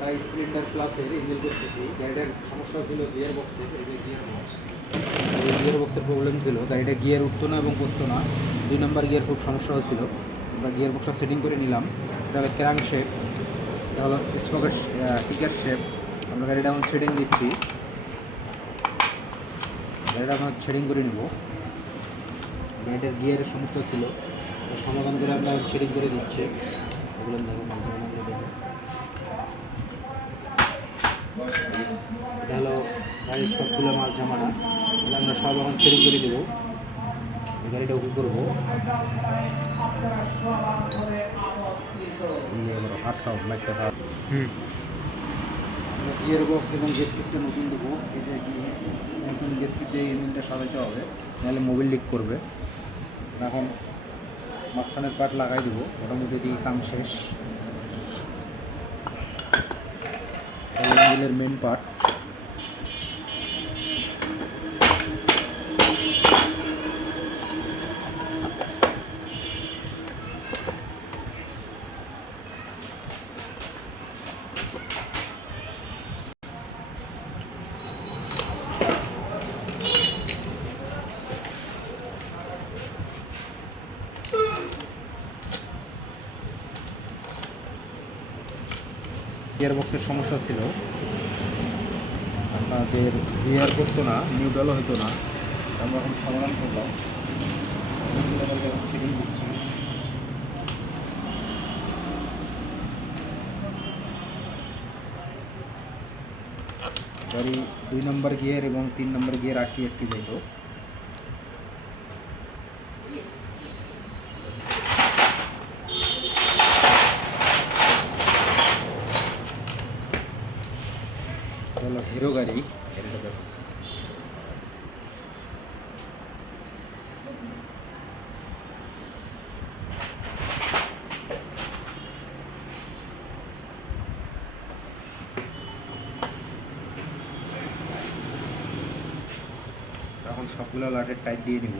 যারা স্প্লেন্ডার ক্লাসের ইঞ্জিন করতেছি, গাড়িটার সমস্যা ছিল গিয়ার বক্সের। এই যে গিয়ার বক্সের প্রবলেম ছিল, গাড়িটা গিয়ার উঠতো না এবং করতো না। 2 নম্বর গিয়ার খুব সমস্যা হচ্ছিল। আমরা গিয়ার বক্সটা সেটিং করে নিলাম। এটা হলো ক্র্যাঙ্ক শেপ, এটা হলো স্পকেট কিকার শেপ। আমরা গাড়িটা এখন শেডিং দিচ্ছি, গাড়িটা আমরা শেডিং করে নিব। গাড়িটার গিয়ারের সমস্যা ছিল, সমাধান করে আমরা শেডিং করে দিচ্ছি। এগুলো দেখো মাঝে মাঝে দেখো, এটা হলো গাড়ির সবগুলো মাল জামানা, তাহলে আমরা সব এখন শেডিং করে দেবো। গাড়িটা উপর করবো, হাতটাও লাইটটা হাত গিয়ার বক্স এবং গেস্কিটটা নতুন দেবো। এই যে নতুন গেস্কিট দিয়ে ইঞ্জিনটা সাজাতে হবে, নাহলে মোবিল লিক করবে। এখন মাঝখানের পার্ট লাগাই দেবো, মোটামুটি দিয়ে কাম শেষ। ইঞ্জিনের মেন পার্ট গিয়ার বক্সের সমস্যা ছিল, আপনাদের গিয়ার করতো না, নিউট্রালও হতো না। আমরা এখন সমাধান করলাম, সেকেন্ড দিচ্ছি। গাড়ি 2 নম্বর গিয়ার এবং 3 নম্বর গিয়ার আটকে যেত। হলো হিরো গাড়ি, এটা দেখো। এখন সবগুলো লাটের টাইট দিয়ে নিব।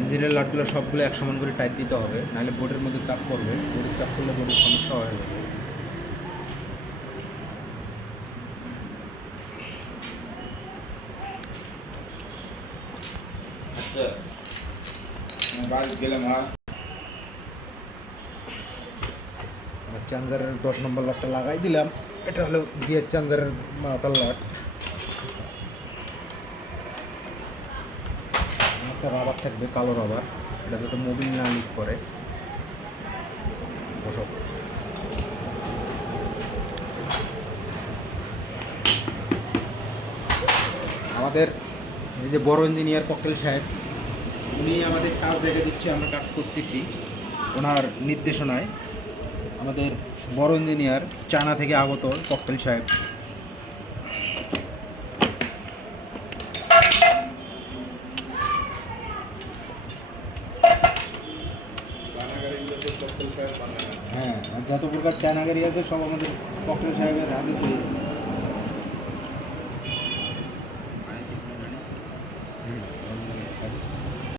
ইঞ্জিনের লাটগুলো সবগুলো এক সমান করে টাইট দিতে হবে, নাহলে বোর্ডের মধ্যে চাপ পড়বে। বোর্ডের চাপ পড়লে বোর্ডের সমস্যা হয়ে যাবে। চার্জারের 10 নম্বর লাটটা লাগাই দিলাম। এটা হলো গিয়ার চার্জারের মাথার লাট। একটা রাবার থাকবে, কালো রাবার, এটা যাতে মোবিল না লিক করে। আমাদের এই যে বড় ইঞ্জিনিয়ার ককটেল সাহেব, উনি আমাদের কাজ দেখে দিচ্ছে, আমরা কাজ করতেছি ওনার নির্দেশনায়। আমাদের বড় ইঞ্জিনিয়ার চায়না থেকে আগত ককটেল সাহেব। হ্যাঁ, যত প্রকার চায়না গাড়ি আছে সব আমাদের ককটেল সাহেবের হাতে তৈরি।